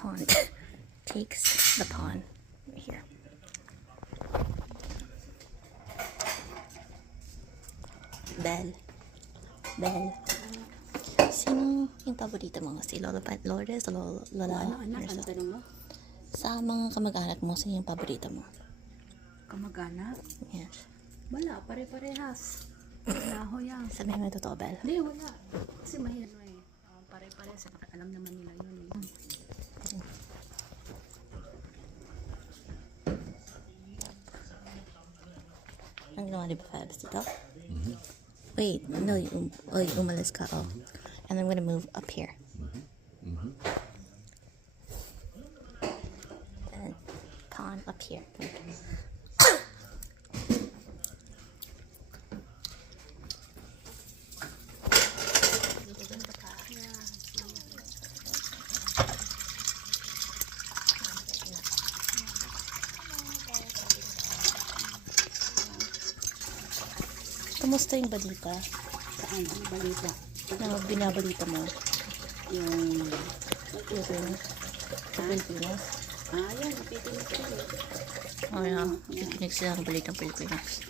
pond takes the pawn right here. Belle. Sino yung paborito mo? Si Lola Lourdes o Lola Anak, ano tanong mo? Sa mga kamag-anak mo, sino yung paborito mo? Kamag-anak? Yes. Wala, pare-parehas. Laho yan. Sabi mo yung totoo, Belle. Hindi, wala. Kasi mahirap eh. Pare-parehas. Alam naman nila yun eh. Ang ginawa ni Fabs dito? Wait, no, umalis ka. Oh. And I'm gonna move up here. And pawn up here. Kamusta yung balita? Saan? Ang balita? Na binabalita mo? Yung... Sa Pilipinas? Yan. Napipinig ko eh. Oh, yeah. Nakikinig sila ng balitang Pilipinas.